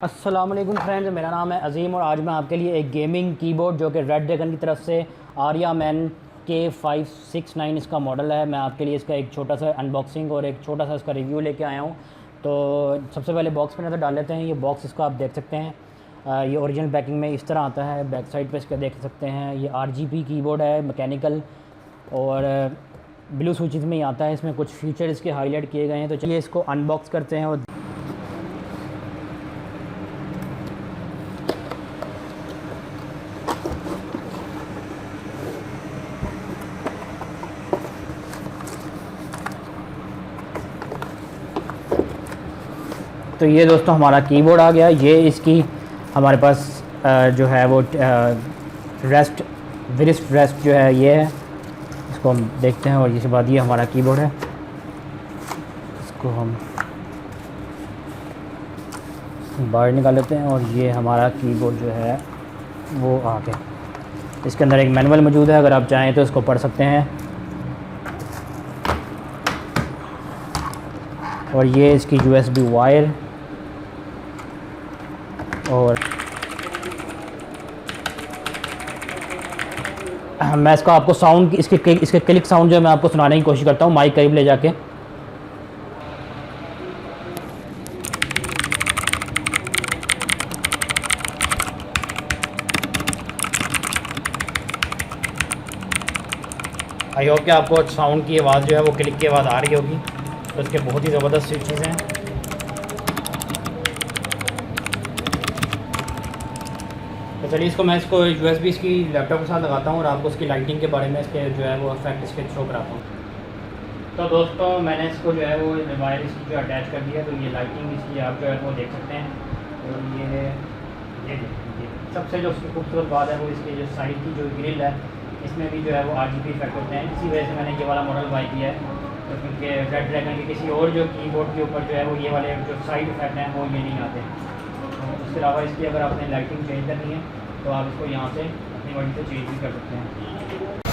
अस्सलाम वालेकुम फ्रेंड्स, मेरा नाम है अज़ीम और आज मैं आपके लिए एक गेमिंग कीबोर्ड जो कि रेड ड्रैगन की तरफ से आर्या मैन K569 इसका मॉडल है। मैं आपके लिए इसका एक छोटा सा अनबॉक्सिंग और एक छोटा सा इसका रिव्यू लेके आया हूँ। तो सबसे पहले बॉक्स में नज़र डाल लेते हैं। ये बॉक्स इसका आप देख सकते हैं, ये ओरिजिनल पैकिंग में इस तरह आता है। बैक साइड पर इसका देख सकते हैं, ये RGB कीबोर्ड है, मैकेनिकल और ब्लू स्विचेस में ही आता है। इसमें कुछ फीचर इसके हाईलाइट किए गए हैं। तो चलिए इसको अनबॉक्स करते हैं। और तो ये दोस्तों हमारा कीबोर्ड आ गया। ये इसकी हमारे पास जो है वो रेस्ट विरिस्ट रेस्ट जो है ये है, इसको हम देखते हैं। और इसके बाद ये हमारा कीबोर्ड है, इसको हम बाहर निकाल लेते हैं। और ये हमारा कीबोर्ड जो है वो आ गया। इसके अंदर एक मैनुअल मौजूद है, अगर आप चाहें तो इसको पढ़ सकते हैं। और ये इसकी USB वायर, और मैं इसका आपको साउंड इसके क्लिक साउंड जो है मैं आपको सुनाने की कोशिश करता हूँ माइक करीब ले जाके। आई होप कि आपको साउंड की आवाज़ जो है वो क्लिक की आवाज़ आ रही होगी। तो इसके बहुत ही ज़बरदस्त चीज़ें हैं। तो चलिए इसको मैं USB इसकी लैपटॉप के साथ लगाता हूँ और आपको उसकी लाइटिंग के बारे में इसके जो है वो इफेक्ट इसके शो कराता हूँ। तो दोस्तों मैंने इसको जो है वो वायर इसकी जो अटैच कर दिया। तो ये लाइटिंग इसकी आप जो है वो देख सकते हैं। और ये सबसे जो उसकी खूबसूरत बात है वो इसके जो साइड की जो ग्रिल है, इसमें भी जो है वो RGB इफेक्ट होते हैं। इसी वजह से मैंने ये वाला मॉडल बाई किया है। तो क्योंकि रेड ड्रैगन के किसी और जो कीबोर्ड के ऊपर जो है वो ये वाले जो साइड इफेक्ट हैं वो ये नहीं आते हैं। इसके अलावा इसकी अगर आपने लाइटिंग चेंज करनी है तो आप इसको यहाँ से अपनी मर्जी से चेंज भी कर सकते हैं।